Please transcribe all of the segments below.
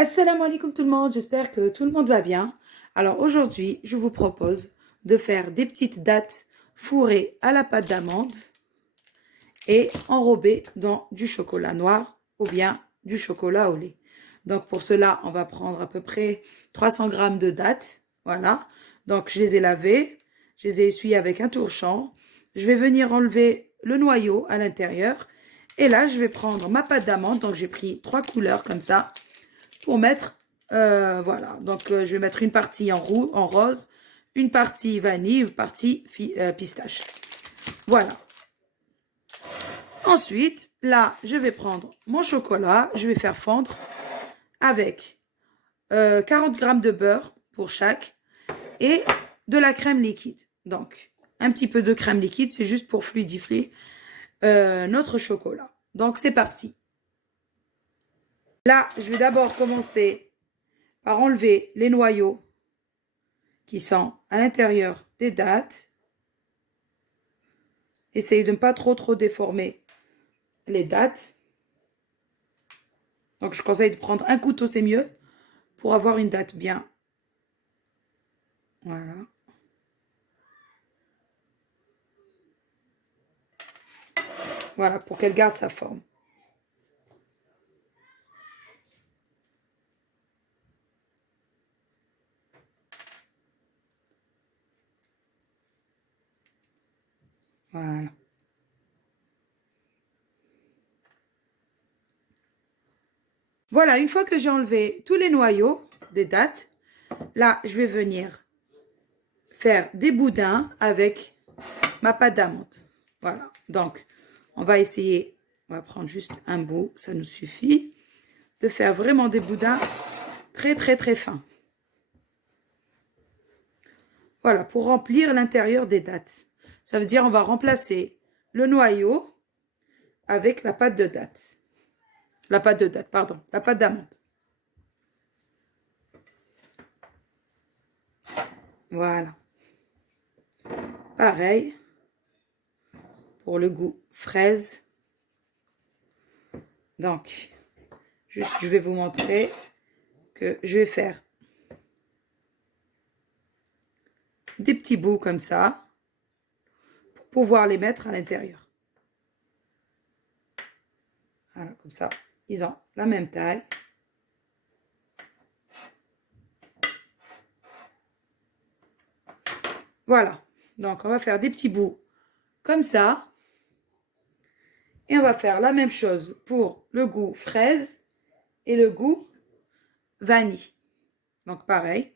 Assalamu alaikum tout le monde, j'espère que tout le monde va bien. Alors aujourd'hui, je vous propose de faire des petites dattes fourrées à la pâte d'amande et enrobées dans du chocolat noir ou bien du chocolat au lait. Donc pour cela, on va prendre à peu près 300 grammes de dattes. Voilà. Donc je les ai lavées, je les ai essuyées avec un torchon. Je vais venir enlever le noyau à l'intérieur. Et là, je vais prendre ma pâte d'amande. Donc j'ai pris 3 couleurs comme ça pour mettre, voilà. Donc je vais mettre une partie en rose, une partie vanille, une partie pistache. Voilà. Ensuite, là, je vais prendre mon chocolat, je vais faire fondre avec 40 grammes de beurre pour chaque et de la crème liquide. Donc, un petit peu de crème liquide, c'est juste pour fluidifier notre chocolat. Donc, c'est parti. Là, je vais d'abord commencer par enlever les noyaux qui sont à l'intérieur des dattes. Essayez de ne pas trop déformer les dattes. Donc, je conseille de prendre un couteau, c'est mieux, pour avoir une date bien. Voilà. Voilà, pour qu'elle garde sa forme. Voilà. Voilà, une fois que j'ai enlevé tous les noyaux des dattes, là, je vais venir faire des boudins avec ma pâte d'amande. Voilà, donc, on va essayer, on va prendre juste un bout, ça nous suffit, de faire vraiment des boudins très fins. Voilà, pour remplir l'intérieur des dattes. Ça veut dire on va remplacer le noyau avec la pâte de date. La pâte de date, pardon, la pâte d'amande. Voilà. Pareil pour le goût fraise. Donc, juste, je vais vous montrer que je vais faire des petits bouts comme ça pour pouvoir les mettre à l'intérieur. Voilà, comme ça, ils ont la même taille. Voilà, donc on va faire des petits bouts comme ça. Et on va faire la même chose pour le goût fraise et le goût vanille. Donc pareil.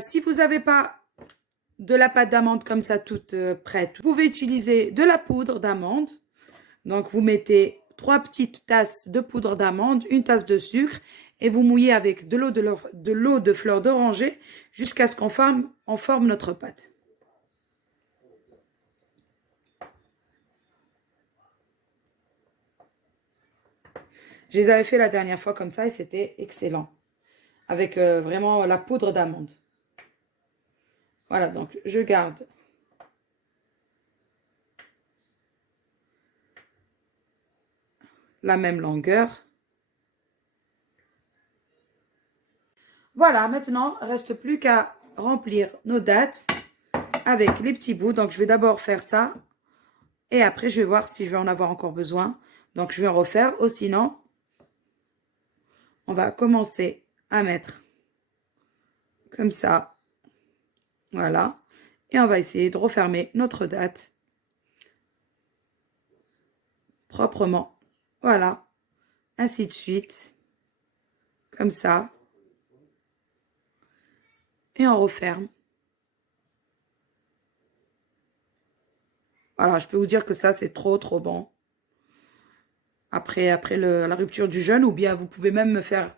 Si vous n'avez pas de la pâte d'amande comme ça toute prête, vous pouvez utiliser de la poudre d'amande. Donc vous mettez 3 petites tasses de poudre d'amande, une tasse de sucre et vous mouillez avec de l'eau de fleur d'oranger jusqu'à ce qu'on forme notre pâte. Je les avais fait la dernière fois comme ça et c'était excellent. Avec vraiment la poudre d'amande. Voilà, donc je garde la même longueur. Voilà, maintenant, il ne reste plus qu'à remplir nos dattes avec les petits bouts. Donc, je vais d'abord faire ça. Et après, je vais voir si je vais en avoir encore besoin. Donc, je vais en refaire. Ou sinon, on va commencer à mettre comme ça. Voilà. Et on va essayer de refermer notre date proprement. Voilà. Ainsi de suite. Comme ça. Et on referme. Voilà, je peux vous dire que ça, c'est trop bon. Après la rupture du jeûne, ou bien vous pouvez même me faire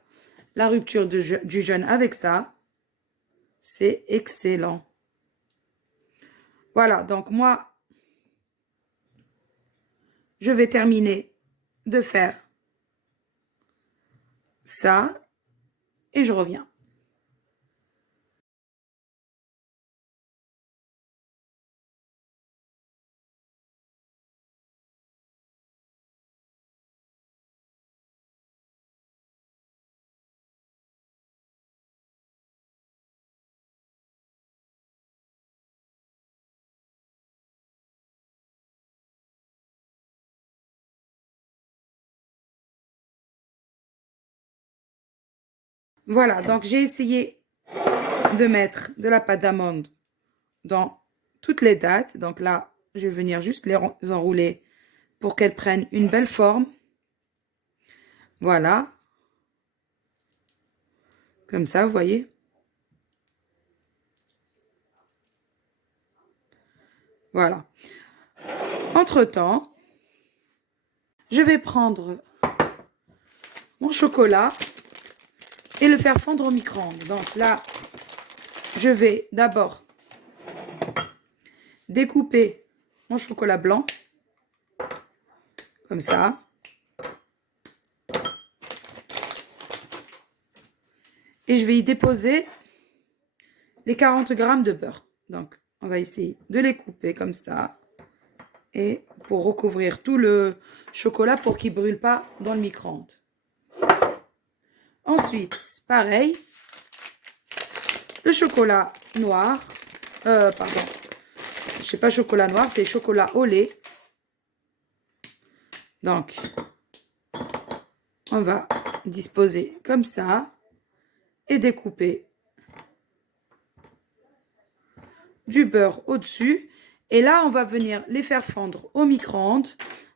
la rupture du jeûne avec ça. C'est excellent. Voilà, donc moi, je vais terminer de faire ça. et je reviens. Voilà, donc j'ai essayé de mettre de la pâte d'amande dans toutes les dattes. Donc là, je vais venir juste les enrouler pour qu'elles prennent une belle forme. Voilà. Comme ça, vous voyez. Voilà. Entre-temps, je vais prendre mon chocolat et le faire fondre au micro-ondes. Donc là, je vais d'abord découper mon chocolat blanc, comme ça. Et je vais y déposer les 40 grammes de beurre. Donc, on va essayer de les couper comme ça. Et pour recouvrir tout le chocolat pour qu'il ne brûle pas dans le micro-ondes. Ensuite, pareil, le chocolat noir, pardon, c'est pas chocolat noir, c'est chocolat au lait. Donc, on va disposer comme ça et découper du beurre au-dessus. Et là, on va venir les faire fondre au micro-ondes.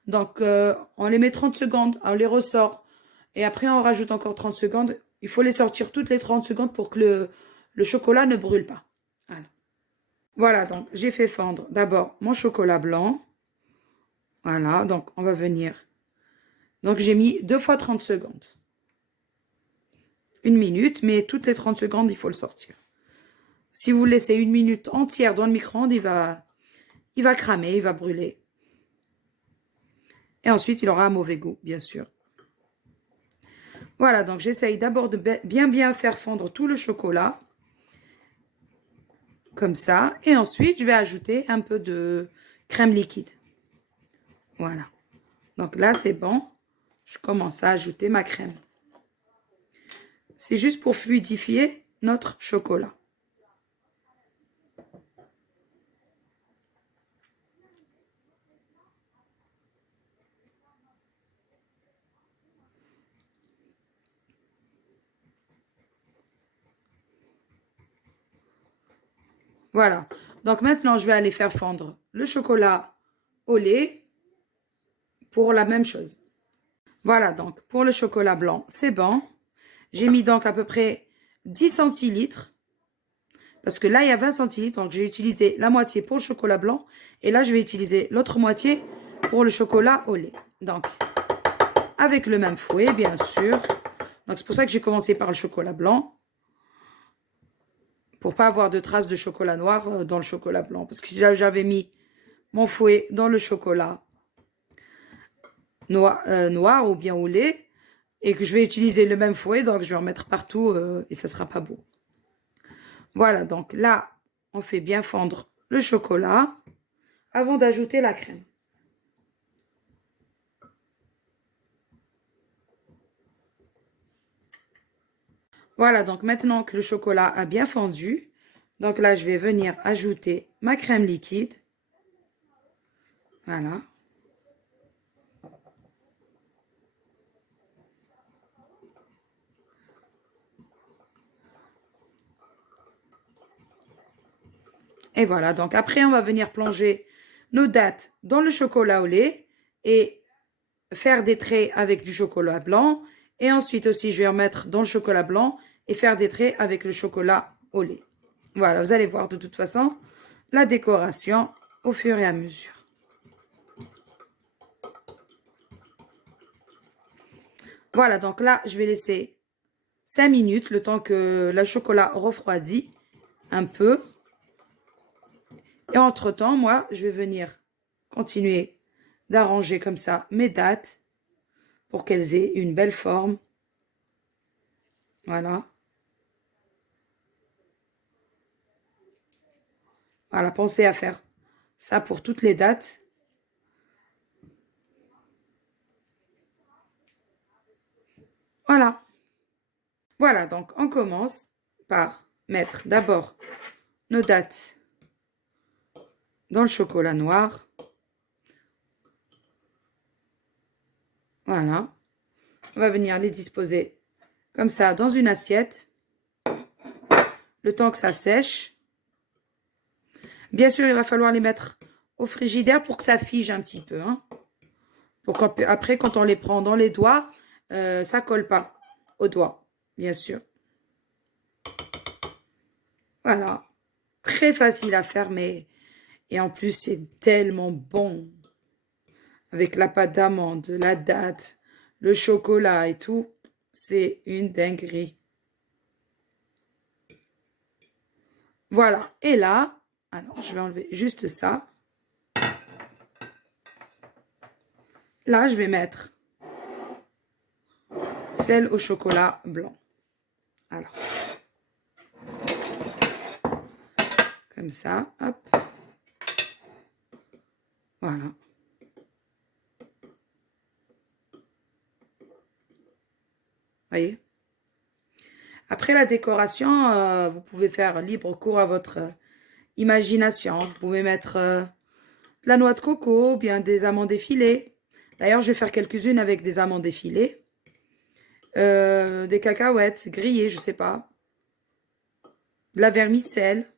Donc, on les met 30 secondes, on les ressort. Et après, on rajoute encore 30 secondes. Il faut les sortir toutes les 30 secondes pour que le chocolat ne brûle pas. Voilà, donc j'ai fait fondre d'abord mon chocolat blanc. Voilà, donc on va venir. Donc j'ai mis 2 fois 30 secondes. 1 minute, mais toutes les 30 secondes, il faut le sortir. Si vous le laissez 1 minute entière dans le micro-ondes, il va cramer, il va brûler. Et ensuite, il aura un mauvais goût, bien sûr. Voilà, donc j'essaye d'abord de bien faire fondre tout le chocolat. Comme ça. Et ensuite, je vais ajouter un peu de crème liquide. Voilà. Donc là, c'est bon. Je commence à ajouter ma crème. C'est juste pour fluidifier notre chocolat. Voilà. Donc maintenant, je vais aller faire fondre le chocolat au lait pour la même chose. Voilà, donc pour le chocolat blanc, c'est bon. J'ai mis donc à peu près 10 centilitres. Parce que là, il y a 20 centilitres. Donc, j'ai utilisé la moitié pour le chocolat blanc. Et là, je vais utiliser l'autre moitié pour le chocolat au lait. Donc, avec le même fouet, bien sûr. Donc, c'est pour ça que j'ai commencé par le chocolat blanc. Pour pas avoir de traces de chocolat noir dans le chocolat blanc. Parce que j'avais mis mon fouet dans le chocolat noir ou bien au lait. Et que je vais utiliser le même fouet. Donc, je vais en mettre partout et ça sera pas beau. Voilà, donc là, on fait bien fondre le chocolat avant d'ajouter la crème. Voilà, donc maintenant que le chocolat a bien fondu, donc là, je vais venir ajouter ma crème liquide. Voilà. Et voilà, donc après, on va venir plonger nos dattes dans le chocolat au lait et faire des traits avec du chocolat blanc. Et ensuite aussi, je vais en mettre dans le chocolat blanc et faire des traits avec le chocolat au lait. Voilà, vous allez voir de toute façon la décoration au fur et à mesure. Voilà, donc là, je vais laisser 5 minutes, le temps que le chocolat refroidit un peu. Et entre-temps, moi, je vais venir continuer d'arranger comme ça mes dattes pour qu'elles aient une belle forme. Voilà. Voilà, pensez à faire ça pour toutes les dates. Voilà. Voilà, donc on commence par mettre d'abord nos dates dans le chocolat noir. Voilà. On va venir les disposer comme ça dans une assiette. Le temps que ça sèche. Bien sûr, il va falloir les mettre au frigidaire pour que ça fige un petit peu. Hein. Pour qu'après, quand on les prend dans les doigts, ça colle pas aux doigts, bien sûr. Voilà. Très facile à faire, mais... Et en plus, c'est tellement bon. Avec la pâte d'amande, la date, le chocolat et tout. C'est une dinguerie. Voilà. Et là, alors je vais enlever juste ça. Là, je vais mettre sel au chocolat blanc. Alors. Comme ça, hop. Voilà. Voyez. Après la décoration, vous pouvez faire libre cours à votre imagination. Vous pouvez mettre de la noix de coco ou bien des amandes effilées. D'ailleurs, je vais faire quelques-unes avec des amandes effilées. Des cacahuètes grillées, je sais pas. De la vermicelle.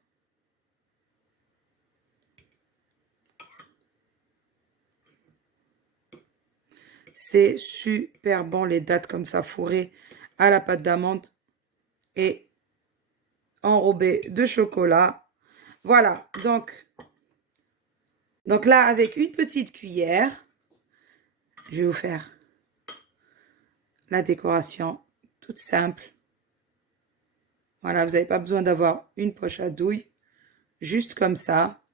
C'est super bon, les dattes comme ça, fourrées à la pâte d'amande et enrobées de chocolat. Voilà, donc là, avec une petite cuillère, je vais vous faire la décoration toute simple. Voilà, vous n'avez pas besoin d'avoir une poche à douille, juste comme ça.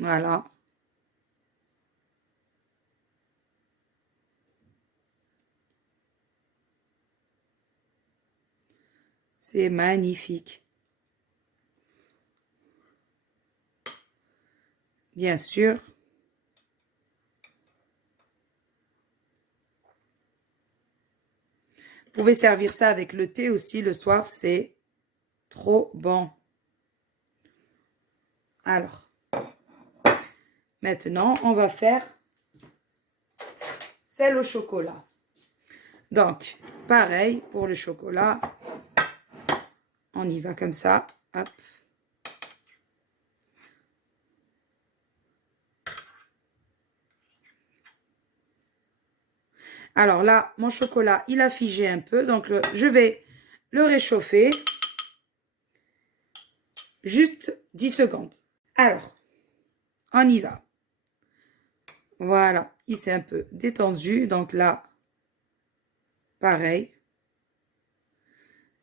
Voilà. C'est magnifique. Bien sûr. Vous pouvez servir ça avec le thé aussi le soir, c'est trop bon. Alors, maintenant, on va faire sel au chocolat. Donc, pareil pour le chocolat. On y va comme ça. Hop. Alors là, mon chocolat, il a figé un peu. Donc, je vais le réchauffer. Juste 10 secondes. Alors, on y va. Voilà, il s'est un peu détendu. Donc là, pareil.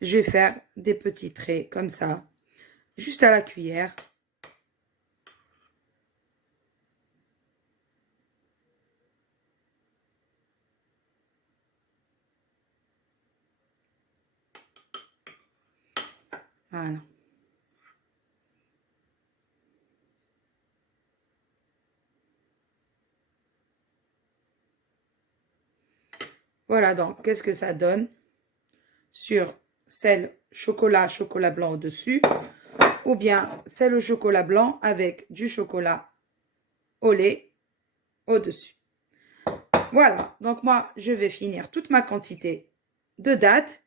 Je vais faire des petits traits comme ça. Juste à la cuillère. Voilà. Voilà donc, qu'est-ce que ça donne sur sel chocolat, chocolat blanc au-dessus, ou bien sel au chocolat blanc avec du chocolat au lait au-dessus. Voilà, donc moi, je vais finir toute ma quantité de dattes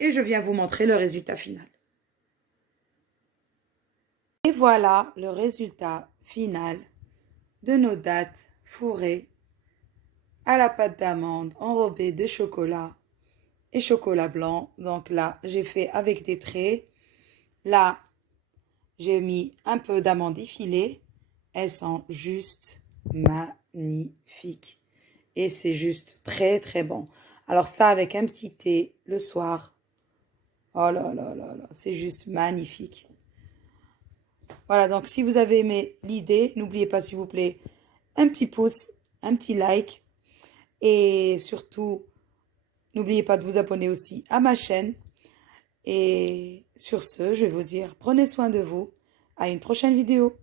et je viens vous montrer le résultat final. Et voilà le résultat final de nos dattes fourrées à la pâte d'amande enrobée de chocolat et chocolat blanc. Donc là, j'ai fait avec des traits. Là, j'ai mis un peu d'amandes effilées. Elles sont juste magnifiques. Et c'est juste très, très bon. Alors ça, avec un petit thé le soir. Oh là là là là, c'est juste magnifique. Voilà, donc si vous avez aimé l'idée, n'oubliez pas, s'il vous plaît, un petit pouce, un petit like. Et surtout, n'oubliez pas de vous abonner aussi à ma chaîne. Et sur ce, je vais vous dire, prenez soin de vous. À une prochaine vidéo.